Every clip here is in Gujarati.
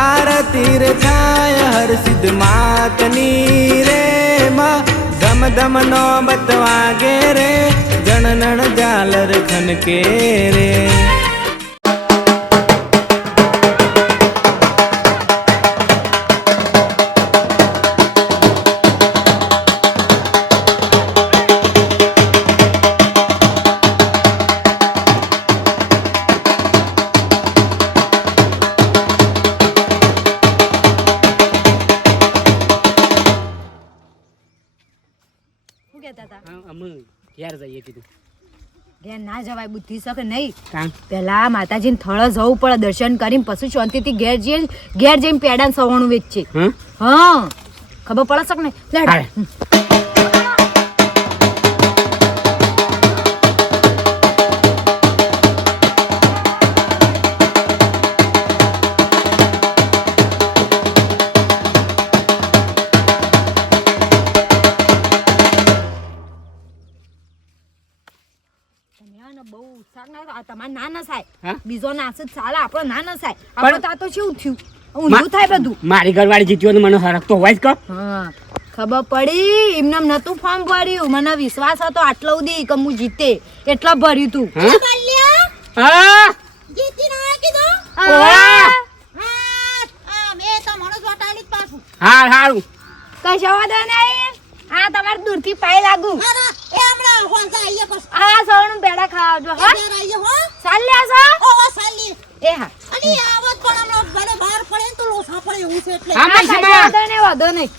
આરતી રે થાય હર સિદ્ધ માતની રે માં ધમ ધમ નો બતવાગે રે જણનણ ઝાલર ખનકે રે ઘેર ના જવાય બુદ્ધિ શકે નહીં પેલા માતાજી ને થળ જવું પડે દર્શન કરીને પછી શાંતિથી ઘેર જઈને પેડા સવાણું વેચશે હા ખબર પડે શકે ને તમારે ના નસાય બીજો નાસ જ ચાલે આપણો ના નસાય આપણે તો શું થયું ઊંધું થાય બધું મારી ઘરવાળી જીત્યો ને મને હરખ તો હોય જ કહો હા ખબર પડી એમને નતું ફોર્મ ભર્યું મને વિશ્વાસ હતો આટલો ઉદી કે હું જીતે એટલા ભર્યું તું હા જીતી ના કીધું મે તો મને જોટાલી પાછું હારું કશો વાંધો નહીં આ તમારે દૂરથી પાઈ લાગુ એ હમણાં હોંસા આઈએ બસ આ સવણું બેડા ખાવજો હા બેડા આઈએ હો ચાલ્યા છો ઓ ચાલી એ હા અને આવત પણ હમણાં બડે બહાર પડે તો લોસા પડે એવું છે એટલે હા મસીમા વાંધો નહીં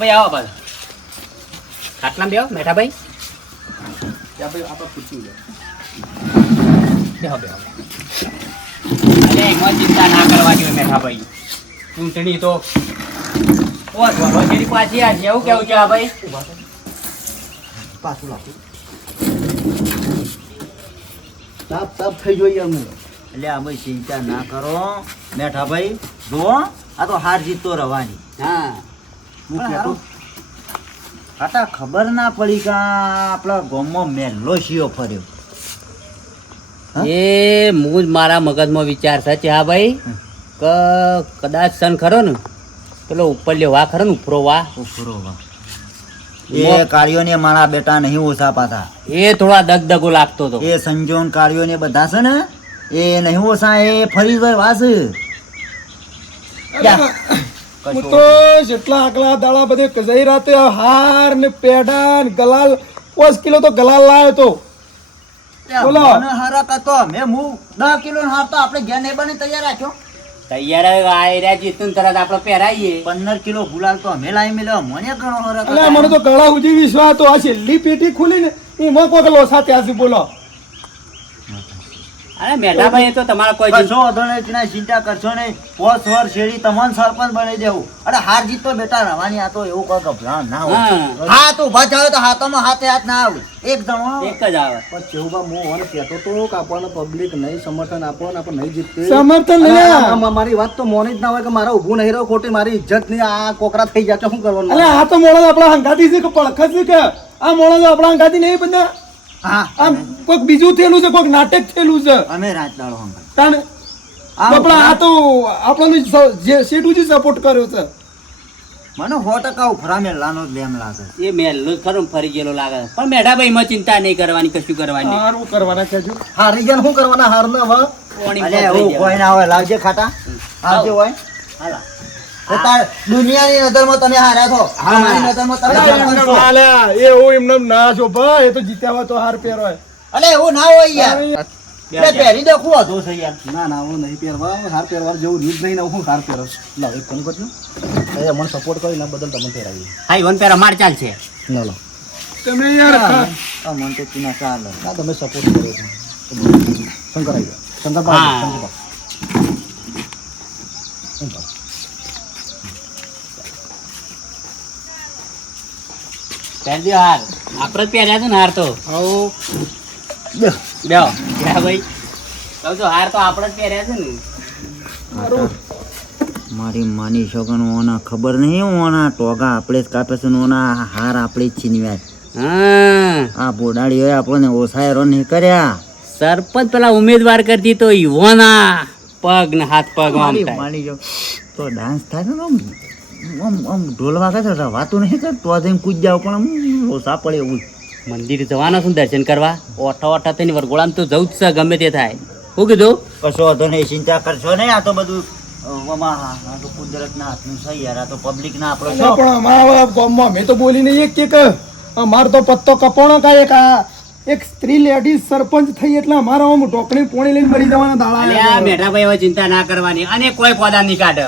ભાઈ આવો બાદ ખાટલામાં બેહો મેઠા ભાઈ આપણે પૂછ્યું બેહો અરે એમાં ચિંતા ના કરવા જોઈએ મેઠા ભાઈ ચૂંટણી તો પાછી આ એવું કેવું છે ભાઈ પાછું લાગતું તાપ થઈ જોઈએ અમે એટલે અમે ચિંતા ના કરો મેઠા ભાઈ જુઓ આ તો હાર જીત તો રવાની હા આટા ખબર ના પડી કે આપણા ગામમાં મેલો શિયો ફર્યો એ હું જ મારા મગજમાં વિચાર છે હા ભાઈ કે કદાચ સન ખરો ને પેલો ઉપર વા ખરો ને ઉપરો વા એ કાળીઓને મારા બેટા નહીં ઓછા પાતા એ થોડા દગદગો લાગતો હતો એ સંજોન કાળીઓને બધા છે ને એ નહીં ઓછા એ ફરી વાસ હું તો જેટલા આગલા દાડા બધે જઈ રાતે હાર ને પેડા ને ગલાલ 5 કિલો તો ગલાલ લાવ્યો તો બોલો હારા તો મે હું 10 કિલો હાર તો આપણે ઘેર નહીં બની તૈયાર રાખ્યો તૈયાર આયરા જીતું તરત આપણે પહેરાઈએ 15 કિલો ગુલાલ તો અમે લાવી મેલ્યો મને ઘણો હરક અલે મને તો ગળા સુધી વિશ્વાસ તો આ છેલ્લી પેટી ખુલી ને એમાં કોક લોસા ત્યાંથી બોલો અરે મેઠા ભાઈ તો તમારા કોઈ કશો વાંધો નહીં ચિંતા કરશો નહીં 5 વર્ષ શેરી તમને સરપંચ બનાવી દેવું અરે હાર જીત તો બેટા રવાની આ તો એવું કોઈ ગભરાણ ના હોય હા તું ઉભા જાવ તો હાથમાં હાથે હાથ ના આવે એક જણો એક જ આવે પણ ચેવબા મો ઓને કહેતો તો કે આપણને પબ્લિક નહીં સમર્થન આપો ને આપણે નહીં જીતતે સમર્થન નહીં મારી વાત તો મોની જ ના હોય કે મારા ઊભું નહીં રહ્યો ખોટી મારી ઇજ્જત ની આ કોકરા થઈ જાય શું કરવાનું અલે આ તો મોળો આપણા હંગાતી છે કે પડખત છે કે આ મોળો આપણા હંગાતી નહીં બધા હા આમ કોઈક બીજું થયેલું છે કોઈક નાટક થયેલું છે અમે રાત દાડો હંગા તાણ આપણા આ તો આપણને જે શેઠુજી સપોર્ટ કર્યો છે મને 100% ઉફરા મેલાનો જ લેમ લાગે એ મેલ્લો ખરો ફરી ગયેલો લાગે પણ મેઠા ભાઈ માં ચિંતા નહીં કરવાની કશું કરવાની હારું કરવાના કેજો હારી ગયા શું કરવાના હાર ના હવે અલે ઓ કોઈ ના હોય લાવજે ખાટા આવજે હોય હાલા તાર દુનિયાની નજરમાં તમે હાર્યા છો અમારી નજરમાં તમે હાલ્યા એ ઓ એમને ના જો ભાઈ એ તો જીત્યા હોય તો હાર પહેરોય અલે એવું ના હોય યાર બે પહેરી દેખું હતો છે યાર ના ના હું નહીં પહેરવા હાર પહેરવા જેવું રીત નહીં ને હું હાર પહેરસ લાવ એક કામ કરજો એ મને સપોર્ટ કરીને બદલ તમને પહેરાવી હા ઈવન પેરા માર ચાલશે ના લો તમે યાર આ મન તો તીના ચાલ ના તમે સપોર્ટ કરો છો શંકર આવી ગયા શંકર પહેરજો હાર આપણે જ પહેર્યા છે ને હાર તો બેહો ક્યાં ભાઈ કહું છું હાર તો આપણે જ પહેર્યા છે ને મારી માની છોકરાનો ઓના ખબર નહીં ઓના ટોગા આપણે જ કાપે છે ને ઓના હાર આપણે જ છીનવ્યા. હા આ બોડાડીઓએ આપણને ઓછાયરો નહીં કર્યા. સરપંચ પેલા ઉમેદવાર કરતી તો ઈવોના પગ ને હાથ પગ આમ મારી થાય. માની જો તો ડાન્સ થાય ને આમ આમ આમ ઢોલ વાગે છે વાતું નહીં કરતો આ જઈને કૂદ જાવ પણ આમ ઓછા પડે એવું. મંદિર જવાના છું દર્શન કરવા ઓઠા થઈને વરઘોડામાં તો જવું જ છે ગમે તે થાય. શું કીધું? કશો વાંધો નહીં, ચિંતા કરશો નહીં. આ તો બધું આ તો કુદરતના હાથનું છે યાર. આ તો પબ્લિકના આપણો ના, પણ અમારા ગામમાં મેં તો બોલી નહીં એક કે અમાર તો પત્તો કપોણો કાંઈ એક સ્ત્રી લેડીઝ સરપંચ થઈ એટલે અમારા આમ ઢોકળી પોણી લઈને મરી જવાના દાડા અલ્યા આવ્યા. મેઠાભાઈ હવે ચિંતા ના કરવાની અને કોઈ પોદા નહીં કાઢે.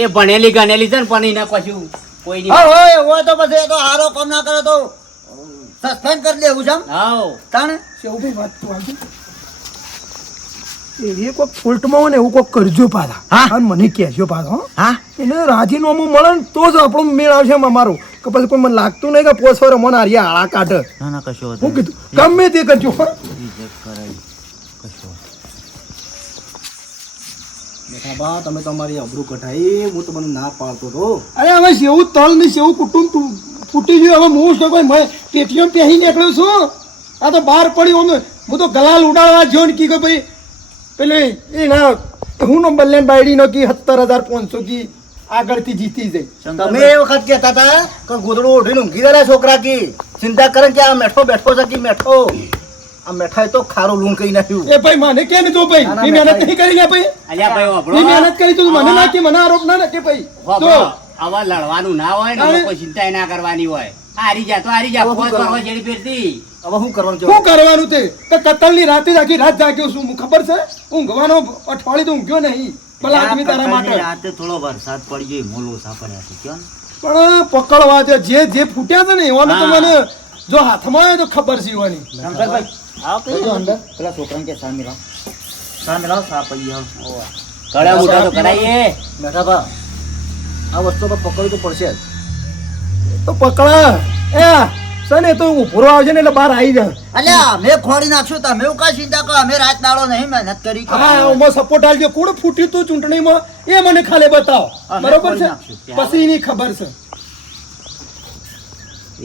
એ ભણેલી ગણેલી છે ને પણ એને કશું કોઈ નહીં. હા હોય હોય તો પછી એ તો હારો કામ ના કરે તો સસ્પેન્ડ કરી દેવું છે. હાઉ. તાણે શેવભાઈ વાત તો વાંચો. એ કોઈક ફોલ્ટમાં હોય ને એવું કોઈક કરજો પાછા. હા. અને મને કહેજો પાછા હો. હા એટલે રાજીનામું મળે ને તો જ આપણો મેળ આવશે એમ અમારો. કે પછી કોઈ મને લાગતું નહીં કે પોસવાર મને હારિયા આળા કાઢે. ના ના કશો વાંધો હું નહીં. કીધું ગમે તે કરજો હો. ઇજ્જત કરાય. કશો બેટા તમે તમારી અબરૂ કઢાઈ હું તમને ના પાડતો હતો. અરે હવે સેવું તલ ને સેવું કુટુંબ ફૂટી ગયું. હવે હું શું કોઈ પેટીએમ પહેરી નીકળ્યો છું. આ તો બહાર પડ્યું અમે હું તો ગલાલ ઉડાડવા જ્યો ને કી કે ભાઈ પેલે એ ના હું નો બલ્લેન બાયડી નો કી 17,500 કી આગળથી જીતી જાય. તમે એ વખત કહેતા હતા કે ગોદડું ઓઢીને ઊંઘી રહ્યા છોકરા કી ચિંતા કરે કે આ મેઠો બેઠો છે કે મેઠો આ મેઠાએ તો ખારો લૂણ કહી નાખ્યું. એ ભાઈ મને કે ને તો ભાઈ ના, ના, મેં મહેનત ભાઈ. નહીં કરી લે ભાઈ. અલ્યા ભાઈ વાપરો. મેં મહેનત કરી તો મને ના કે મને આરોપ ના કે ભાઈ વાપરો. તો આવા લડવાનું ના હોય ને અરે. કોઈ ચિંતા ના કરવાની હોય. હારી જા તો હારી જા. હવે શું પોસ કરવાનું? કરવા જેડી ફેરતી. હવે શું કરવાનું શું કરવાનું તે કે કતલની રાતે જ આખી રાત જાગ્યો છું હું ખબર છે. ઊંઘવાનો અઠવાડિયું તો ઊંઘ્યો નહીં ભલા આદમી તારા માટે. રાતે થોડો વરસાદ પડી ગયો મોલો સાપડ્યા છે ક્યાં પણ પકડવા દે જે ફૂટ્યા છે ને એવાનું તો મને જો હાથમાં આવે તો ખબર છે એવાની. શંકરભાઈ આવો કઈ. જો અંદર પેલા છોકરાને કે સામે લાવ સામે લાવ સાપ આવી આવ. ગળા મોટા તો કરાઈએ. બેઠા બા આ વસ્તુ પર પકડવી તો પડશે જ. તો પકડા એ સને તો ઉભરો આવજે ને એટલે બહાર આવી જાય. અલ્યા મેં ખોડી નાખશું તમે એવું કાંઈ ચિંતા કરો. અમે રાત દાડો નહીં મહેનત કરી. હા એમાં સપોર્ટ આલજો. કોણ ફૂટ્યું તું ચૂંટણીમાં એ મને ખાલી બતાવો. અમે બરોબર કરી છે નાખશું. પછી એની ખબર છે.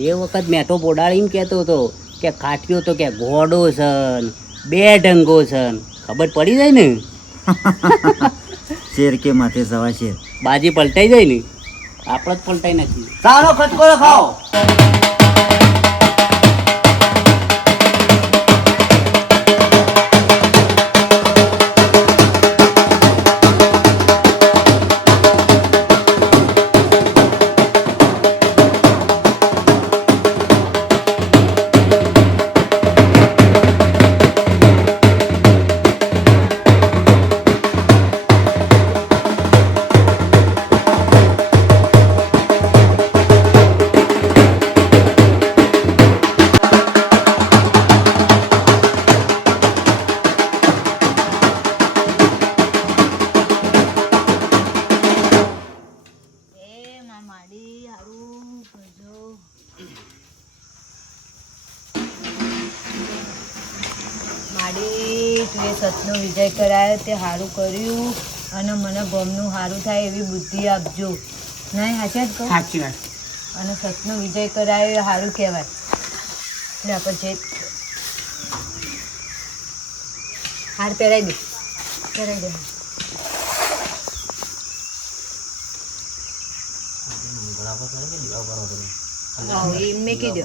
એ વખત મેઠો બોડાડીને કહેતો હતો કે કાઠિયો તો કે ઘોડો છે ને, બે ડંગો છે ને. ખબર પડી જાય ને શેર કે માથે સવા શેર. બાજી પલટાઈ જાય ને આપણે જ પલટાઈ નથી. સારો ખટકો ખાઓ. માડી તું એ સતનો વિજય કરાયો તે સારું કર્યું અને મને ગમનું સારું થાય એવી બુદ્ધિ આપજો. નહીં સાચી જ કહું? સાચી વાત. અને સતનો વિજય કરાયો એ સારું કહેવાય. એટલે આપણે જે હાર પહેરાઈ દે પહેરાઈ દે. એ મેકી દો.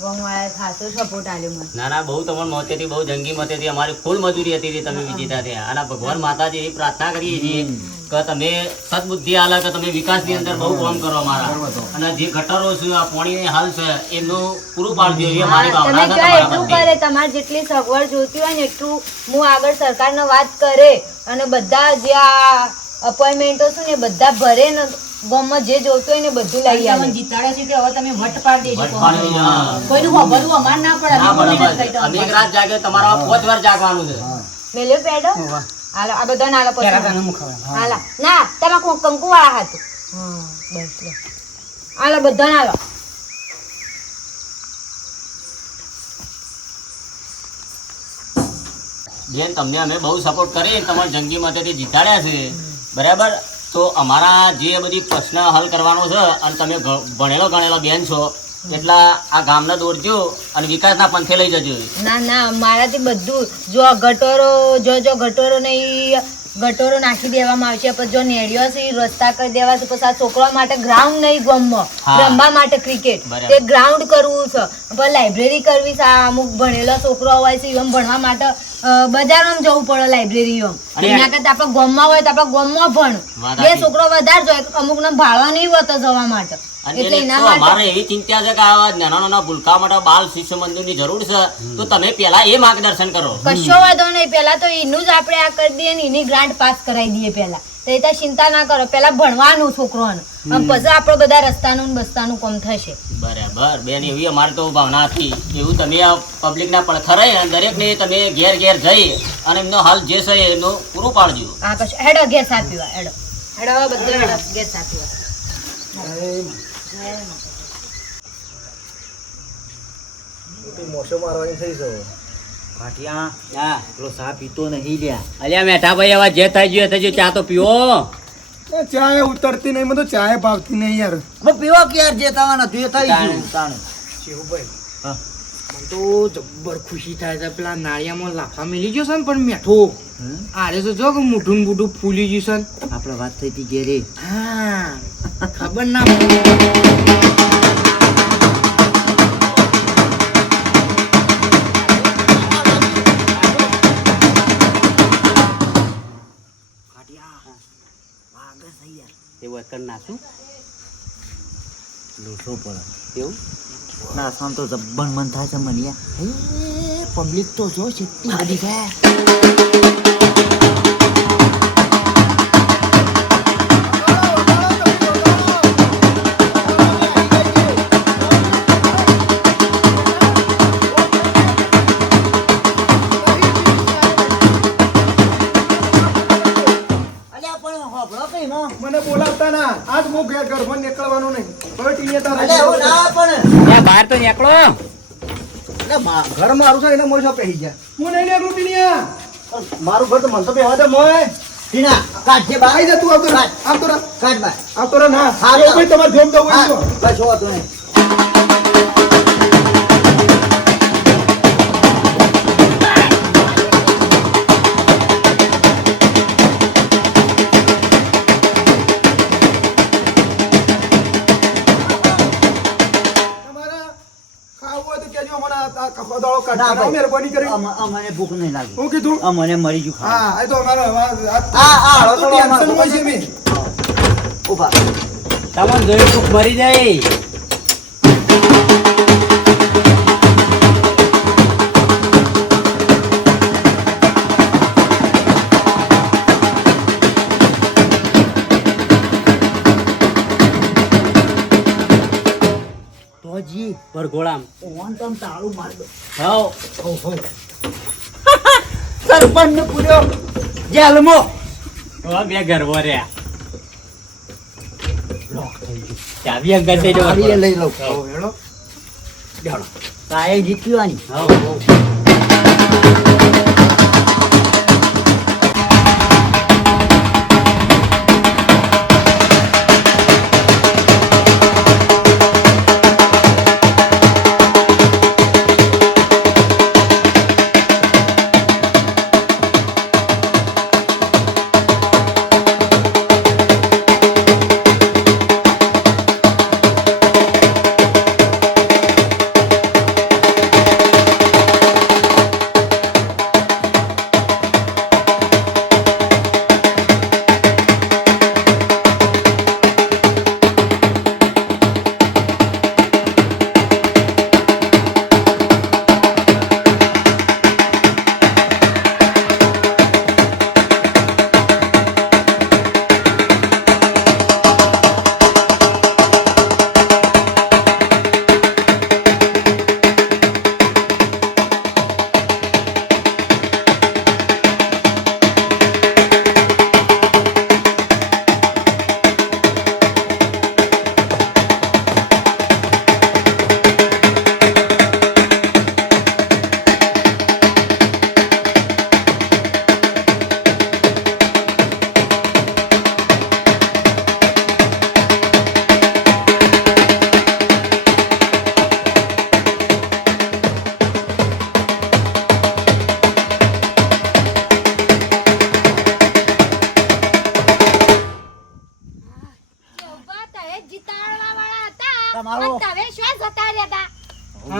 ગોમવાળાએ ખાસો સપોર્ટ આલ્યો મને. ના ના બહુ તમારી મોતેથી બહુ જંગી મતેથી અમારી ફૂલ મજૂરી હતી તે તમે વિજેતા થયા. અને ભગવાન માતાજી એવી પ્રાર્થના કરીએ છીએ કે તમે સદબુદ્ધિ આલે કે તમે વિકાસની અંદર બહુ કામ કરો અમારા. અને જે ગટરો છે આ પાણીની હાલ છે એમનું પૂરું પાડજો એવી અમારી હા, ભાવના તમે છે કહો તમારા એટલું પ્રત્યે. કરે. તમારે જેટલી સગવડ જોતી હોય ને એટલું હું આગળ સરકારને વાત કરે અને બધા જે આ અપોઇન્ટમેન્ટો છે ને એ બધા ભરે ને ગામમાં જે જોતું હોય ને બધું લઈ આવે. જીતાડે છે તે હવે તમે વટ પાડી દેજો. વટ પાડી દેજો, હા. કોઈનું હોભળવું અમાર ના પડે. ના અમે બરાબર. મહેનત કરી તો અમે એક રાત જાગે તમારા 5 વાર જાગવાનું છે. મેલ્યો પેડો હાલો આ બધા હાલો પેલા પછી તને મુખાવે હાલા ના તમે કંકુ વાળા હતું હા બસ બસ હાલો બધા હાલો બેન તમને અમે બહુ સપોર્ટ કરી તમારા જંગી મતેથી જીતાડ્યા છે બરાબર તો અમારા જે બધી પ્રશ્ન હલ કરવાનો છે અને તમે ભણેલો ગણેલો બેન છો એટલા આ ગામને દોડજો અને વિકાસના પંથે લઈ જજો. ના ના મારાથી બધું જો આ ગટોરો જો ગટોરો નહીં ગટોરો નાખી દેવામાં આવશે પછી જો નેડિયો છે ઈ રસ્તા કરી દેવા છે પછી આ છોકરા માટે ગ્રાઉન્ડ નહીં ગમમાં હા. રમવા માટે ક્રિકેટ બરાબર. તે ગ્રાઉન્ડ કરવું છે પછી લાઇબ્રેરી કરવી છે આ અમુક ભણેલો છોકરો હોય છે એમ ભણવા માટે બજારમાં જવું પડે લાઇબ્રેરીઓ અને એના કરતા આપણે ગામમાં હોય તો આપણે ગામમાં ભણ વાત બે સાચી. છોકરો વધારે જોઈએ અમુક ને ભાડવા નહીં હોતો જવા માટે અને એટલે બેન, એના તો માટે અમારે એવી ચિંતા છે કે આવા નાના નાના ભૂલકા માટે બાલ શિશુ મંદિરની જરૂર છે તો તમે પેલા એ માર્ગદર્શન કરો. કશો વાંધો નહીં પેલા તો એનું જ આપણે આ કરી દઈએ ને એની ગ્રાન્ટ પાસ કરાવી દઈએ પેલા તો એ તો ચિંતા ના કરો પેલા ભણવાનું છોકરોને અને પછી આપણે બધા રસ્તાનું ને બસ્તાનું કામ થશે બરાબર બેન એવી અમારી તો ભાવના હતી એવું તમે આ પબ્લિકના પડખરે અને દરેકને તમે ઘેર ઘેર જઈ અને એમનો હાલ જે છે એનો પૂરું પાડજો. હા પછી હેડો ઘેર સા પીવા હેડો હેડો બધા હેડો ઘેર સા પીવા મોસો મારવાની થઈ છે ભાટિયા હા પેલો સા પીતો નહીં લ્યા અલ્યા મેઠા ભાઈ હવે જે થઈ ગયું એ થઈ ગયું ચા તો પીવો. ચાય ઉતરતી નહીં મને તો ચાય ભાવતી નહીં યાર હવે પીવો કે યાર જે થવાના હતું એ થઈ ગયું તાણે. શિવભાઈ હા. મને તો જબ્બર ખુશી થાય છે પેલા નાળિયામાં લાફા મેલી ગયો છે ને પણ મેઠો આરે તો જો કે મોઢું ને બુઢું ફૂલી ગયું છે ને. આપણે વાત થઈ હતી ઘેરે હા ખબર ના પડી. એ વર્કર નાખું લોસો પડે એવું ના સામ તો જબ્બર મન થાય છે મને યાર. હે પબ્લિક તો જો કેટલી બધી છે. અલ્યા પણ હોભળો કઈ મો મને બોલાવતા ના આજ હું ઘર નીકળવાનું નહીં હવે ટીને તારે અલ્યા એવું ના પણ બહાર તો નીકળો. ઘર મારું છે એને મોર છો પહેરી ગયા હું નહીં નીકળું ટીનિયા મારું ઘર તો મને તો પહેવા દે મોય ટીના કાઢ જે આવી જા તું આવતો રહે આવતો રહે કાઢ બાર આવતો રહે ના હા, એવું ભાઈ તમારે જોમ દઉં હોય તો બસ હોતો નહીં. તમારે ખાવું હોય તો કહેજો મને આ ખખોદાળો ના કાઢવાનો ભાઈ. મહેરબાની કરી અમને ભૂખ નહીં લાગી હું કીધું અમને મરી ગયું ખાવાનું. હા એ તો અમારો હા, તો ટેન્શન હોય છે મેં ઉભા તમને જોયું સુખ મરી જાય. તો જી ભરઘોડામ ઓન તમ તાળું માર દો હવ સરપંચ ને પૂર્યો જેલમાં હવે બે ગરબો રહ્યા ચાવી અંગત થઈ ચાવી એ જવા. લઈ લઉં હેડો કાંઈ જીતવાની હવ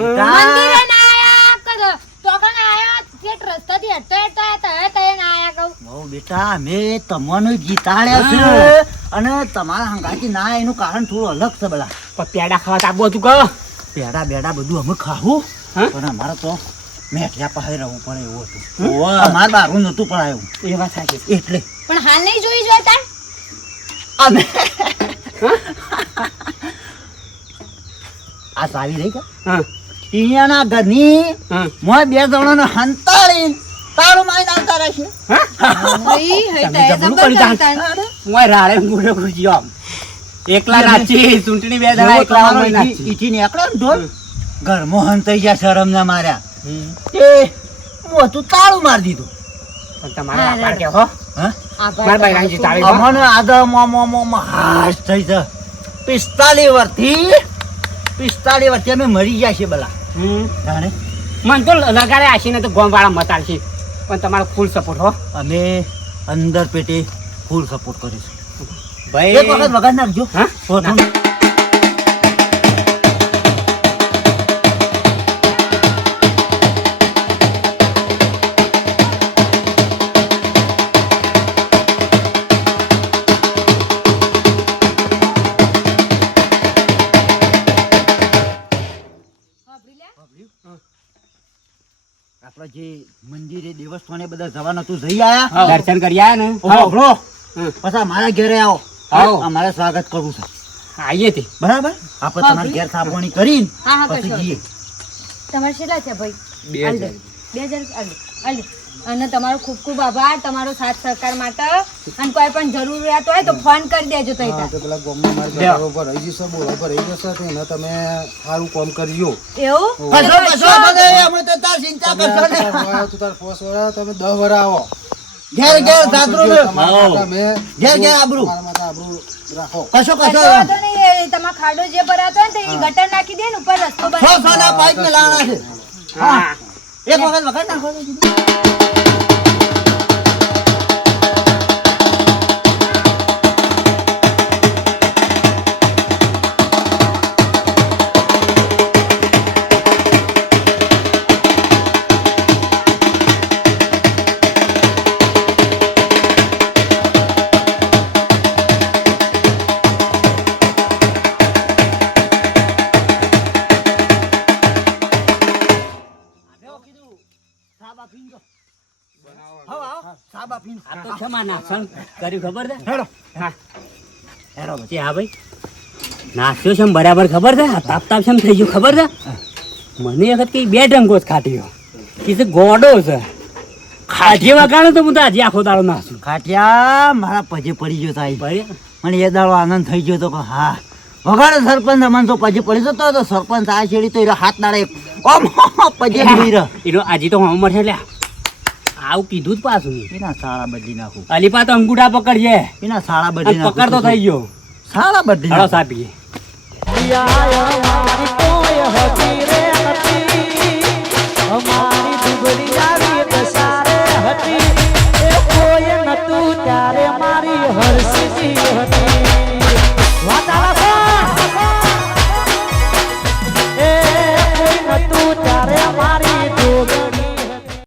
મંદિરે ના આયા કદ ટોકણ આયા જે રસ્તાથી હેડતા હેડતા તય ના આયા કહું બહુ બેટા અમે તમને જીતાડ્યા છે અને તમારા હંગાથી ના એનું કારણ થોડું અલગ છે બધા. પણ પેડા ખાવા તો આબુ હતું કહો. પેડા બેડા બધું અમે ખાવું હા? પણ અમારે તો મેઠિયા પાસે રહેવું પડે એવું હતું. અમારે બારું નતું પડાયું એ વાત સાચી છે. એટલે પણ હાલ નહીં જોઈ જોતા અમે આ સારી રહી કે હા ટીયાના ઘરની હા મોય બે જણાને હંતાળી તારું માઈને આવતા રહેશે. નહીં હઈ તમે તય જબરું કરી જબર મોય રાડે ગુડો ગુજી આમ એકલા નાચી ચૂંટણી બે જણા એકલા તમારો મોય નાચી. ઈથી નીકળે ને ઢોલ ઘરમાં હંતાઈ ગયા શરમ ના માર્યા એ હું તું તાળું મારી દીધું. પણ તમારો આભાર કે હો હા મારા ભાઈ રાંજી તાળી હો. અમને આદા મોમો હાશ થઈ છે 45 વર્ષથી અમે મરી ગયા છે બલા જાણે મન તો લગાડે આશીને તો ગોમ વાળા મત આલશે પણ તમારો ફૂલ સપોર્ટ હો અમે અંદર પેટે ફૂલ સપોર્ટ કરીશું. ભાઈ એક વખત વગાડ નાખજો. હા? હોઠું. આપણા જે મંદિરે દેવસ્થાને બધા જવાના તું જઈ આયા દર્શન કરી આયા ને ઓહો હમ. પછી મારા ઘરે આવો આવો. અમારે સ્વાગત કરવું છે આઈએ તે બરાબર આપણે તમારા ઘેર સાપવાની કરીને હા હા પછી કશો જઈએ. તમારે કેટલા છે ભાઈ 2000. 2000 અને તમારો ખૂબ ખૂબ આભાર તમારો સાથ સહકાર માટે અને કોઈ પણ જરૂરિયાત હોય તો ફોન કરી દેજો તઈ તાર. તો પેલા ગામમાં મારી ઘરે ઉભા રહી જશે, બોલો ઉભા રહી જશે તો એને તમે સારું કામ કરજો. એવું કશો નહીં, અમે તો તાર ચિંતા કરશો ને. તું તાર 5 વર્ષ તમે 10 વર્ષ આવો. ઘેર જાતરું ને. તમારા માટે અમે ઘેર આબરૂ. તમારા માટે આબરૂ રાખો. કશો કશો વાંધો નહીં, એ તમારો ખાડો જે ભરાતો હોય ને તો એ ગટર નાખી દે ને ઉપર રસ્તો બનાવી દે. ના પાઇપ ને લાવવાના છે. હા એક વખત વખત નાખો. આ તો શેમાં નાશન કર્યું ખબર છે હેડો. હા હેરો પછી હા ભાઈ નાસ્યો છે બરાબર ખબર છે આ તાપ તાપ શેમ થઈ ગયું ખબર છે મને એ વખત કઈ 2 ડંગો જ ખાટ્યો કીધે ગોડો છે ખાટી વગાડો તો હું તો આજે આખો દાડો નાસું ખાટિયા મારા પજે પડી ગયો તાઈ ભાઈ મને એ દાડો આનંદ થઈ ગયો તો કે હા વગાડે સરપંચ અમને તો પજે પડી જતો તો સરપંચ આ છેડી તો એનો હાથ દાડે ઓમ પજે પડી રહ્યો. એનો આજે તો હું મળશે લે આવું કીધું જ પાછું એના સાળા બદલી નાખું. અલીપા તો અંગૂઠા પકડજે એના સાળા બદલી અને નાખું. પકડતો થઈ ગયો સાળા બદલી હળો નાખું. સાપીએ અમારી દુબળી આવી દસારે હતી